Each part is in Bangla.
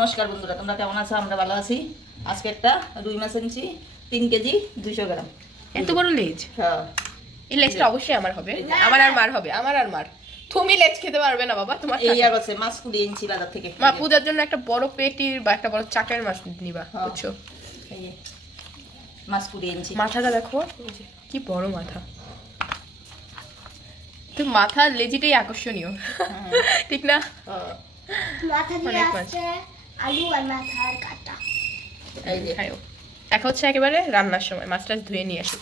নমস্কার বন্ধুরা, তোমরা কেমন আছো? আমরা ভালো আছি। আজকে একটা রুই মাছ এনেছি 3 কেজি 200 গ্রাম। এত বড় লেজ? হ্যাঁ, এই লেজটা অবশ্যই আমার হবে, আমার আর মার হবে, আমার আর মার। তুমি লেজ খেতে পারবে না বাবা, তোমার এই আছে মাছ কুড়িয়ে এনেছি বাজার থেকে। মা পূজার জন্য একটা বড় পেটির বা একটা বড় চাকের মাছ নিবা, বুঝছো? এই মাছ কুড়িয়ে এনেছি। মাথাটা দেখো, কি বড় মাথা। তো মাথার লেজিটাই আকর্ষণীয়, ঠিক না? মাথা দিয়ে আছে আলু আর মাথার কাটা। এই যে এখন হচ্ছে একেবারে রান্নার সময় মাছটা ধুয়ে নিয়ে আসি।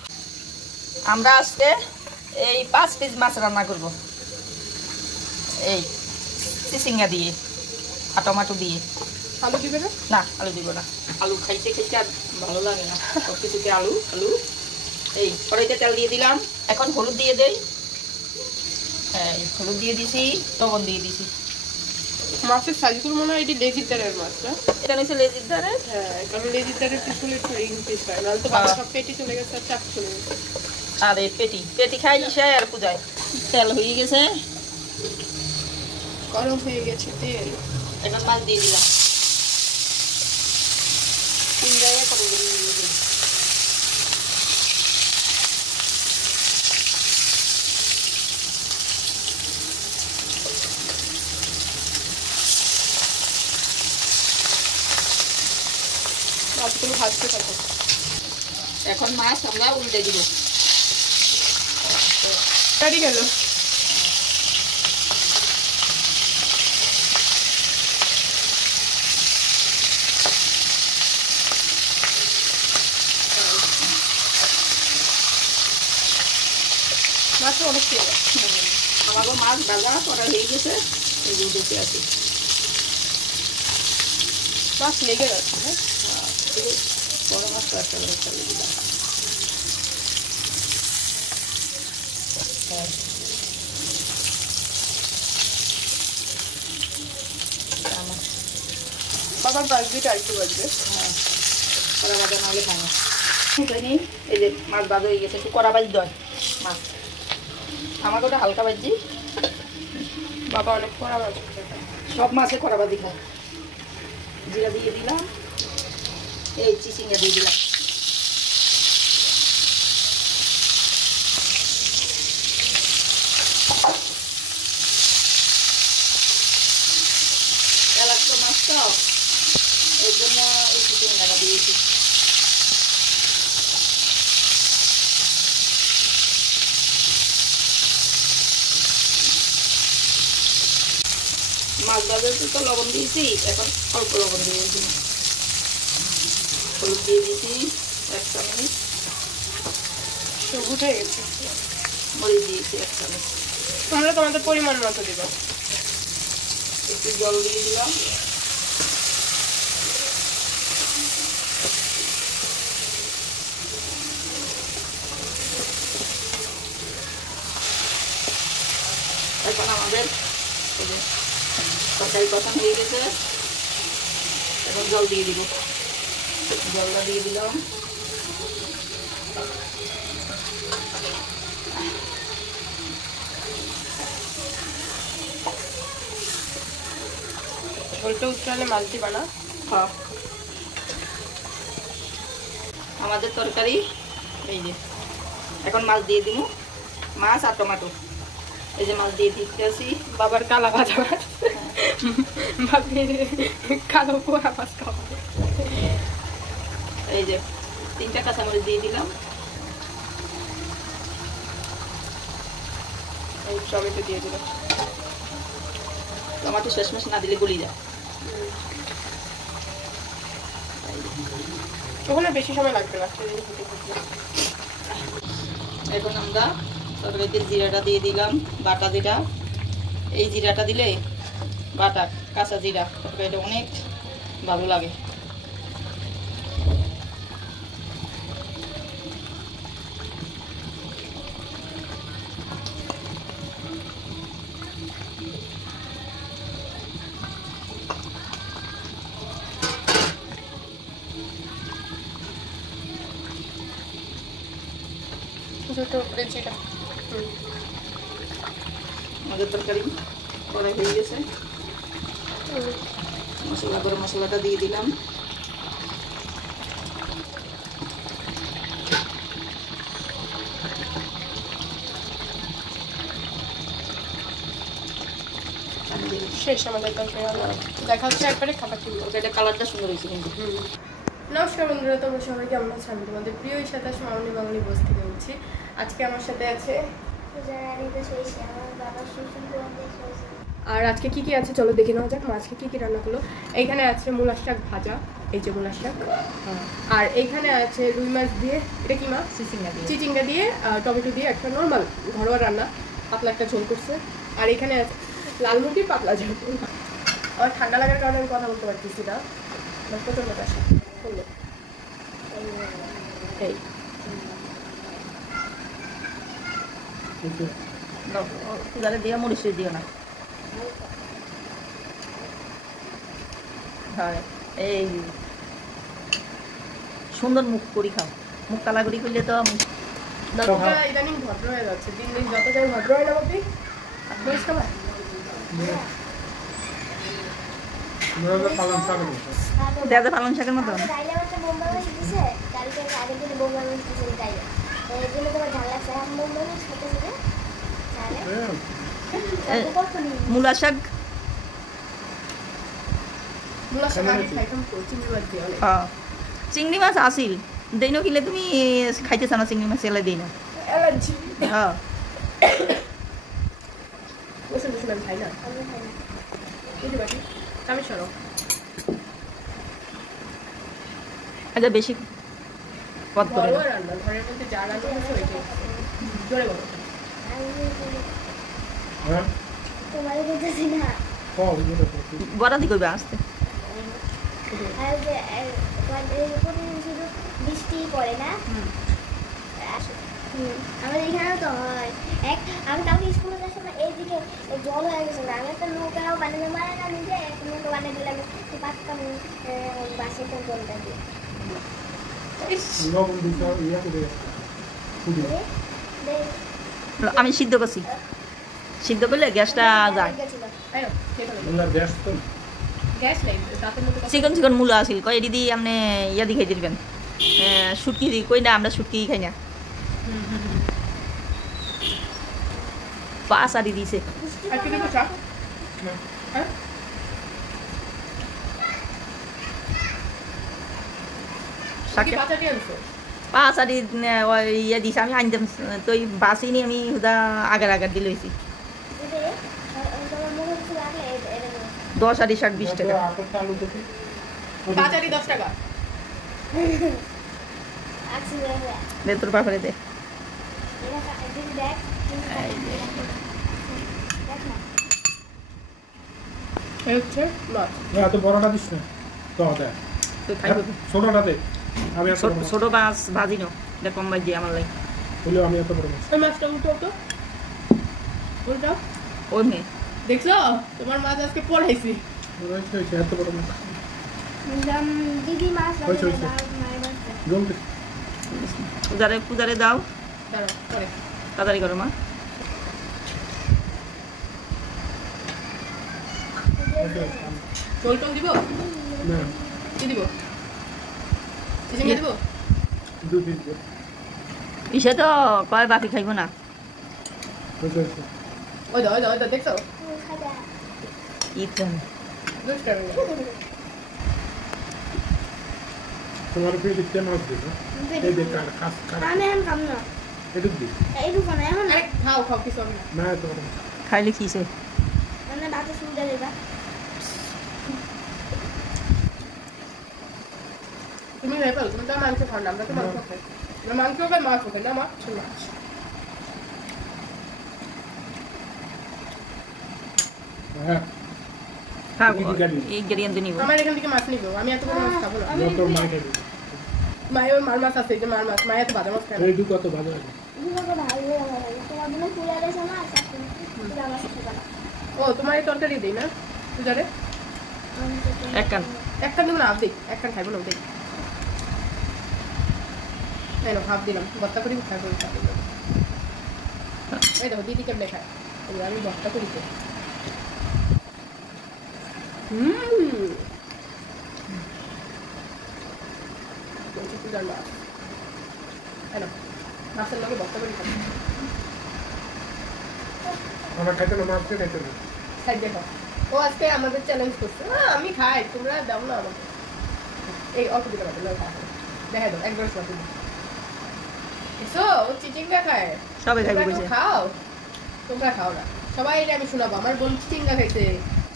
আমরা আজকে এই 5 পিস মাছ রান্না করব। এই চিচিঙ্গা দিয়ে আর টমেটো দিয়ে। আলু দিবে না? না, আলু দিব না। আলু খাইতে খেতে আর ভালো লাগে না, সব কিছুতে আলু আলু। এই কড়াইতে তেল দিয়ে দিলাম, এখন হলুদ দিয়ে দেই। এই হলুদ দিয়ে দিছি, লবণ দিয়ে দিছি। মাছের সাইজগুলো মনে হয় এটি লেজির ধারের মাছ না? এটা নিচে লেজির ধারে। হ্যাঁ, কারণ লেজির ধারের পিছনে একটু ইনপিস হয়, নাহলে তো সব পেটি চলে গেছে আর চাপ চলে গেছে। আর এই পেটি পেটি খাই সে আর পূজায়। তেল হয়ে গেছে, গরম হয়ে গেছে তেল। এখন মাছ দিয়ে দিলাম। 3 জায়গায় কত দিয়ে দিলাম। মাছগুলো ভাজতে থাকো। এখন মাছ আমরা উল্টে দিব। গাড়ি গেল। মাছ অনেক তেল। আমারও মাছ ভাজা করা হয়ে গেছে, এই যে উঠেছে আছে। মাছ লেগে যাচ্ছে, হ্যাঁ? বড় মাছ তো একটা করে চালিয়ে দিলাম। বাবার বাজবিটা একটু বাজবে। হ্যাঁ, কড়া ভাজা নাহলে খাই না। এই যে মাছ ভাজা হয়ে গেছে, একটু কড়া ভাজি দেয় মাছ। আমাকে ওটা হালকা ভাজি। বাবা অনেক কড়া বাজবে। সব মাছে কড়া ভাজি খায়। জিরা দিয়ে দিলাম, এই চিচিঙ্গা দিয়ে দিলাম। এলাচটা মাছ তো, এর জন্য এই চিচিঙ্গাটা দিয়েছি। মাছ ভাজাতে তো লবণ দিয়েছি, এখন অল্প লবণ দিয়ে দিয়েছি। হলুদ দিয়ে দিয়েছি 1 চামচ। উঠে গেছে। মরিচ দিয়েছি 1 চামচ। তোমরা তোমাদের পরিমাণ মতো দিবা। একটু জল দিয়ে দিলাম। এখন আমাদের তরকারি কষানো হয়ে গেছে, এখন জল দিয়ে দিব। জলটা দিয়ে দিলাম। ঝোলটা উতরালে মাছ দিবা না? হ্যাঁ, আমাদের তরকারি এই যে। এখন মাছ দিয়ে দিব, মাছ আর টমেটো। এই যে মাছ দিয়ে দিতে আসি। বাবার কালা ভাজা মাছ, বাপের কালো পোড়া মাছ খাওয়া। এই যে 3টা কাঁচামরিচ দিয়ে দিলাম। এই টমেটো দিয়ে দিলাম। টমেটো শেষমেশ না দিলে গলি যায়। ওখানে বেশি সময় লাগবে না। এখন আমরা তরকারিতে জিরাটা দিয়ে দিলাম, বাটা জিরা। এই জিরাটা দিলে, বাটা কাঁচা জিরা, তরকারিটা অনেক ভালো লাগে। আমাদের তরকারি করা হয়ে গেছে। গরম মশলাটা দিয়ে দিলাম। শেষ আমাদের তরকারি রান্না। দেখা হচ্ছে একবারে খাবার ছিল। এটা কালারটা সুন্দর হয়েছে কিন্তু। নমস্কার বন্ধুরা, তোমরা সবাই কেমন আছো? আমি তোমাদের প্রিয় ইশাতা মামনি বাঙালি বস থেকে বলছি। আজকে আমার সাথে আছে আর আজকে কি কি আছে চলো দেখে নেওয়া যাক। আজকে কি কি রান্না করলো। এইখানে আছে মূলা শাক ভাজা, এই যে মূলা শাক, আর এইখানে আছে রুই মাছ দিয়ে, এটা কি মাছ? চিচিঙ্গা দিয়ে টমেটো দিয়ে একটা নর্মাল ঘরোয়া রান্না, পাতলা একটা ঝোল করছে। আর এখানে আছে লাল মুরগির পাতলা ঝোল। আমার ঠান্ডা লাগার কারণে আমি কথা বলতে পারতেছি না, প্রচন্ড কাশি করলো। এই দিয়ে মরিচ দিও না। হ্যাঁ, এই সুন্দর মুখ করি খাও, মুখ কালা করি করলে তো ইদানিং ভদ্র হয়ে যাচ্ছে, দিন দিন যত যাই ভদ্র হয় না বাপি। মরিচ খাবার পালং শাকের মতো মূলা শাক। চিংড়ি মাছ আসিল দেই না কিলে তুমি খাইতেছ না? চিংড়ি মাছ এলাই দেই না। আচ্ছা বেশি পদ করে বড়া দি কইবা আসতে। বৃষ্টি পড়ে না আমাদের এখানেও তো হয়। আমি কাউকে স্কুলে যাচ্ছি না, এইদিকে জল হয়ে গেছে। আমি একটা নৌকাও বানিয়ে মারে না, নিজে একটা নৌকা বানিয়ে দিলাম, পাঁচটা বাসে তো জলটা দিয়ে। আমি সিদ্ধ করছি, সিদ্ধ করলে গ্যাসটা যায়। চিকন চিকন মূলা আছিল, কয় দিদি আপনি ইয়া দি খাই দিবেন, শুটকি দি কই না, আমরা শুটকি খাই না। পাঁচ আড়ি দিছে। পাঁচ আড়ি ইয়া দিছে, আমি আনতাম তো বাসিনি, আমি হুদা আগার আগার দিলে হয়েছি। 10 আড়ি শাক 20 টাকা। 5 আড়ি 10 টাকা। দে তোর পাপড়ে দে। বড়টা দিস না, ছোটটাতে আমি ছোট মাছ ভাজি নো, এটা কম ভাজি আমার লাই বলে আমি এত বড় মাছ। ওই মাছটা উল্টো তো উল্টো। ওই মেয়ে দেখছো তোমার মাছ আজকে পড়াইছি। এত বড় মাছ দিদি মাছ পূজারে দাও, তাড়াতাড়ি করো মা। ঝোল টোল দিব না, কি দিব? চিচিঙ্গা দিব? ইসে তো কয় বাপি খাইব না। ওই দা দেখছো তোমার পেটে কেন আসবে না? এই দেখ খাস খাস আমি এখন খাম না, এটুক দি এইটুকু না এখন খাও কিছু হবে না তোমার খাইলে কিসে মানে ভাতে সুন্দর দেবা। তুমি ভেবে তুমি তো মাংস খাও না, আমরা তো মাংস খাই না। মাংস খাই, মাছ খাই না, মাছ মাছ। হ্যাঁ খাও এই গরিয়ান নিব। আমার এখান থেকে মাছ নিব, আমি এত বড় মাছ খাবো না। তোর মা খাবে, মায়ের মার মাছ আছে, এই যে মার মাছ, মায়ের তো ভাজা মাছ খায় না। এই দুটো কত ভালো লাগে। দুটো ভালো লাগে, তোমার মনে পুরা দেছে না, পুরা মাছ খাবা না। ও তোমার এই তরকারি দেই না পূজারে? একটা দিব না, হাফ দিই, একটা খাইবো না, দেই। এই না হাফ দিলাম, বত্তা করি খাইবো। এই দেখো দিদি কেমনে খায়, আমি বত্তা করি। হচ্ছে পূজার মাছ। কেন মাছের লগে ভর্তা করে খাবো। আমার খাইতে না, মাছ দিয়ে খাইতে না। খাই দেখো, ও আজকে আমাদের চ্যালেঞ্জ করছে, আমি খাই তোমরা দাও না আমাকে। এই অল্প দিকে পাবে লোক খায়, দেখা দাও একবার সব দিন। এসো ও চিচিঙ্গা খায়, সবাই খাইবে তোমরা কইছে। খাও, তোমরা খাও না, সবাই এটা আমি শোনাবো। আমার বোন চিচিঙ্গা খাইছে,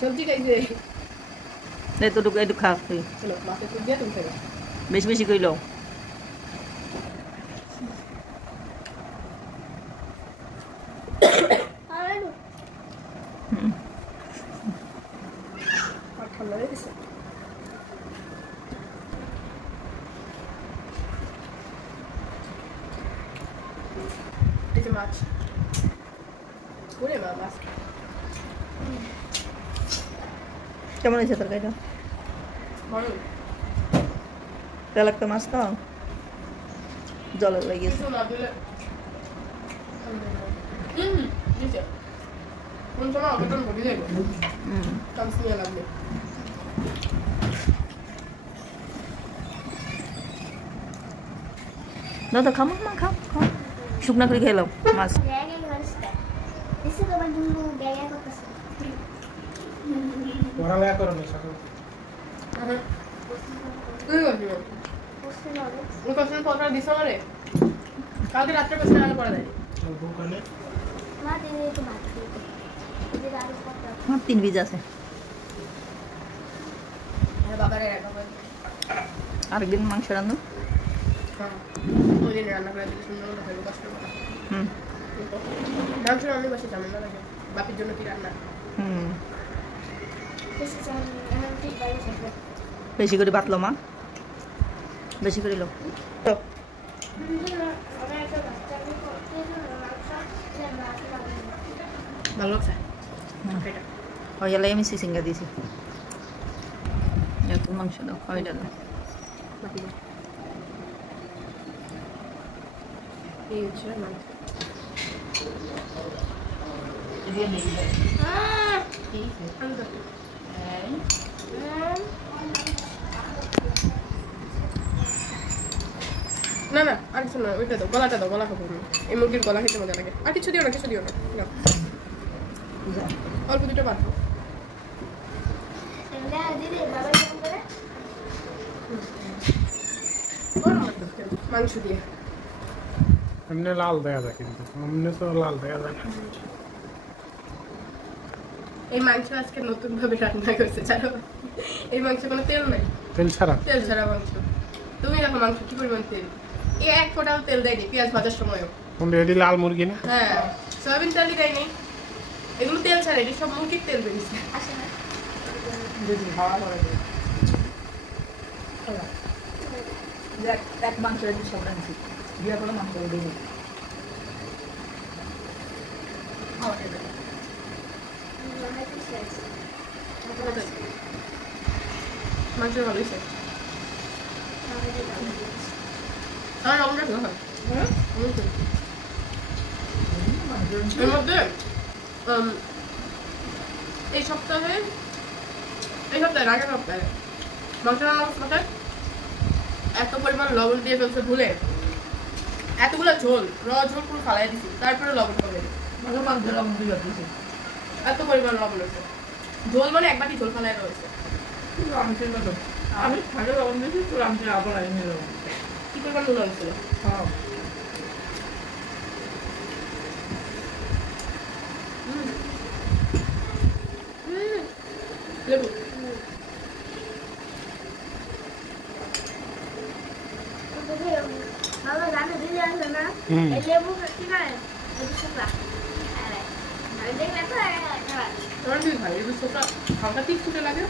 সবজি খাইছে। এতটুকু একটু খা তুই, চলো মাছের ফুল দিয়ে তুমি খাবে। বেশি বেশি কইল। আর ঠান্ডা হয়ে গেছে। এই যে মাছ, ওরে মা মাছ কেমন হয়েছে তরকারিটা? ভালো। তেল একটা মাছ তো জলে লেগেছে। কিছু না দিলে দিছে কোন সময় অঘটন ঘটে যাবে, চান্স নিয়ে লাগবে। দাদা খামো মা, খাও খাও, শুকনা করে খেলাম মাছ। Gaya করছে দিছে তো বন্ধু গয়া করতেছে পড়ালেখা করো না সকাল। তুই বলবি বসে নলে ওই কোশ্চেন পত্র দিছ আমারে কালকে রাত্রে কোশ্চেন আলো পড়া দেয়। দোকানে মা দিনে তো ভাত দিতে এই আলু পটল আমার 3 বীজ আছে, হ্যাঁ বাবারে একবার আরেকদিন মাংস রান্ধো। হ্যাঁ ওই দিন রান্না করে দিলে সুন্দর মতো খাইবো, কষ্ট করে হুম মাংস রান্না বসে ঝামেলা লাগে। বাপির জন্য কি রান্না? হুম, বেশি চাই এখন ঠিক বাইরে থাকবে বেশি করে বাতলো মা, বেশি করে লো তো। আমরা একটা বাচ্চা আমি করতে মাংস যে মাছ বানাবো ভালো লাগছে হুম। এটা ওই গেলে আমি সিসিঙ্গা দিয়েছি, একটু মাংস দাও, ওইটা দাও। বাকি দাও। এই হচ্ছে মাংস। আমি তো- না না আর কিছু না, ওইটা দাও, গলাটা দাও, গলা খাবো আমি। এই মুরগির গলা খেতে মজা লাগে। আর কিছু দিও না, কিছু দিও না, নাও। অল্প দুটো বাদ দাও। এমনি দিদি বাবা কেমন করে মাংস দিয়ে এমনি লাল দেখা যায়, কিন্তু এমনি তো লাল দেখা যায় না। এই মাংস আজকে নতুন ভাবে রান্না করছে, জানো? এই মাংস কোনো তেল নাই, তেল ছাড়া তেল ছাড়া মাংস। তুমি দেখো মাংস কি পরিমাণ তেল, এই এক ফোঁটাও তেল দেয়নি পেঁয়াজ ভাজার সময়ও। কিন্তু এটি লাল মুরগি না। হ্যাঁ সয়াবিন তেলই দেয় নেই, এগুলো তেল ছাড়া, এটি সব মুরগির তেল বেরিয়েছে। আসে না এক মাংস একটু সব রাঁধছি, বিয়ে করে মাংস দিয়ে মাংস ভালো হয়েছে। হ্যাঁ আমরা খেতে হয় এর মধ্যে এই সপ্তাহে আগের সপ্তাহে মাংস রান্না করতে এত পরিমাণ লবণ দিয়ে ফেলছে ভুলে, এতগুলো ঝোল ঝোল পুরো ফালাই দিছি, তারপরে লবণ হবে, মাংস লবণ দিয়ে দিয়েছি। এত পরিমাণ লবণ হয়েছে। ঝোল মানে এক বাটি ঝোল ফালাই রয়েছে। আমি খাগে লবণ দিয়েছি, তো আমি আবার আইনি লবণ। কি পরিমাণ নুন হয়েছিল? হ্যাঁ লেবু বাবা জানে দিদি আসে না হুম। এই লেবু কি করে লেবু শুকনা আমি দেখলে তো আমার কি ভাই এই দুশোটা হালকা ঠিক ফুটে লাগে,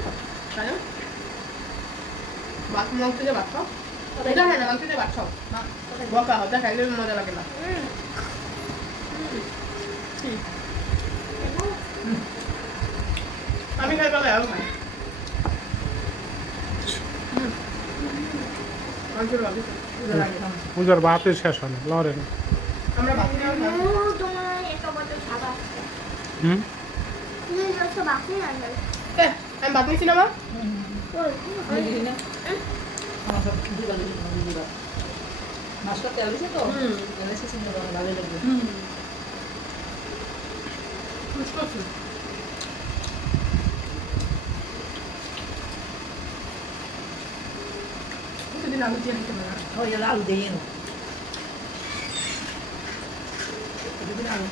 তাই না? মাংস দিয়ে ভাত খাও, এটা হয় না, মাংস দিয়ে ভাত খাও না, বকা হতে খাইলে মজা লাগে না। আমি খাই পেলে আরো খাই মাংসের ভালো পূজার ভাতে শেষ হয় না, লড়ে না। আমরা ভাত খাই তোমার একটা বছর খাবার হুম তুমি যত বাকি আনবে আমি ভাত নিয়েছি না মা? ওই আমার সব দিবা দিবা মাছটা তেল দিছে তো হুম। তেলে সে সুন্দর ভালো লাগবে বুঝতে পারছি প্রতিদিন আলু দিয়ে দিতে পারে ওই যে আলু দিয়ে নো প্রতিদিন আলু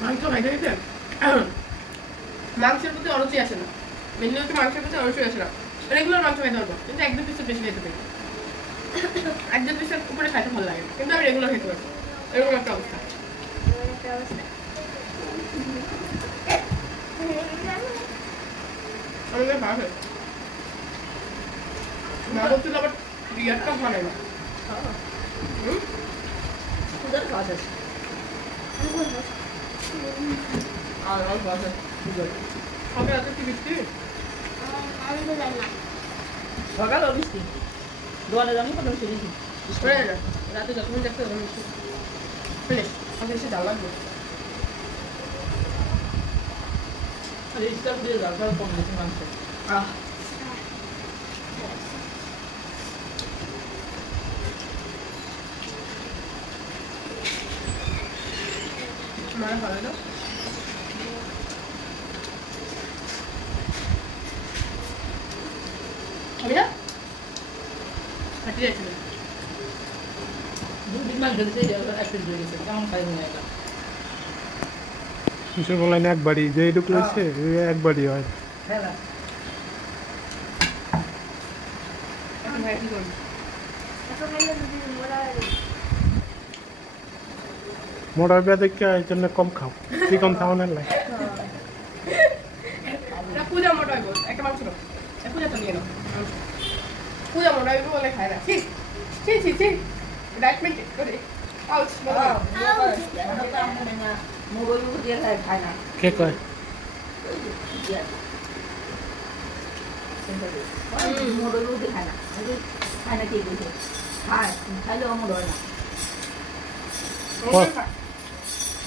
মাংস খাইতে খাইতে মাংসের প্রতি অরুচি আসে না মেনলি হচ্ছে মাংসের প্রতি অরুচি আসে না রেগুলার মাংস খাইতে পারবো কিন্তু এক দু পিসের বেশি খেতে পারি এক দু পিসের উপরে খাইতে ভালো লাগে কিন্তু আমি রেগুলার খেতে পারবো এরকম একটা অবস্থা এমন একটা অবস্থা আমাদের ভালো মা বলছিল আবার বিয়ারটা ভালো না সুন্দর খাওয়া আছে আর অল্প আছে সুন্দর সবাই এত কি বৃষ্টি আমি তো জানি না সকাল বৃষ্টি দোয়ালে জানি কত বৃষ্টি হয়ে না রাতে যতক্ষণ দেখতে তখন বৃষ্টি ফিনিশ আমাকে এসে ডাল লাগবে আর ইস্টার দিয়ে দরকার কম বেশি মাংস মারা ভালো না আমি না হাঁটি যাচ্ছি দুদিন মাংস দিতে একদিন হয়ে গেছে কেমন খাই মনে হয় এটা কিশোর বলেন একবারই যে এইটুকু হয়েছে একবারই হয় হ্যাঁ না এখন ভাই কি করবি এত খাইলে দুদিন মোড়া হয়ে যাবে। মোটা বেঁধে এই জন্য কম খাও চিকন খাও না লাগে না পূজা মোটা হইব একটা মাংস নাও পূজা তো নিয়ে নাও মাংস। পূজা মোটা হইব বলে খায় না ঠিক ঠিক ঠিক ঠিক ডায়েট মেনটেন করে আউচ মোবাইল দিয়ে খায় না কে কয় মোবাইল দিয়ে খায় না খায় না কে বলছে খায় খাইলেও আমার হয় না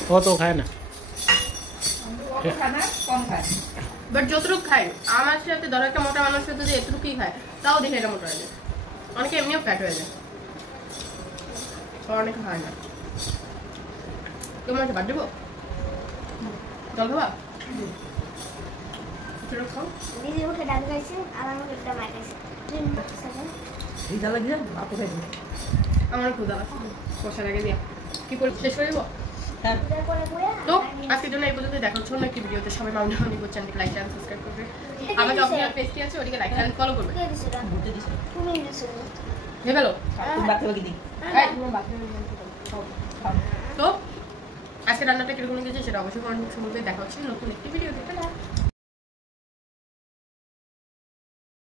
ও তো খায় না খায় না কম খায় বাট যতটুকু খায় আমার সাথে ধরো একটা মোটা মানুষের সাথে যদি এতটুকুই খায় তাও দেখে এটা মোটা হয়ে যায় অনেকে এমনিও ফ্যাট হয়ে যায় অনেকে খায় না কেমন আছে বাদ দেবো জল খাবা একটু খাও দিদির মুখে ডাল খাইছে আর আমার মুখে একটা মাছ খাইছে ভিজা লাগিয়ে ভাত খাই আমার ক্ষুধা লাগছে কষার আগে দিয়া কি করে শেষ করে দেবো হ্যাঁ তো আজকের জন্য এই পর্যন্ত দেখা হচ্ছে অন্য একটি ভিডিওতে সবাই মাউন্ট হানিপুর চ্যানেলকে লাইক অ্যান্ড সাবস্ক্রাইব করবে আমাদের অফিসিয়াল পেজটি আছে ওটিকে লাইক অ্যান্ড ফলো করবে ঘুরতে দিছে তুমি দিছিল হয়ে গেল তুমি বাচ্চা বাকি দিই তো আজকে রান্নাটা কিরকম লেগেছে সেটা অবশ্যই কমেন্ট বক্সে বলবে দেখা হচ্ছে নতুন একটি ভিডিওতে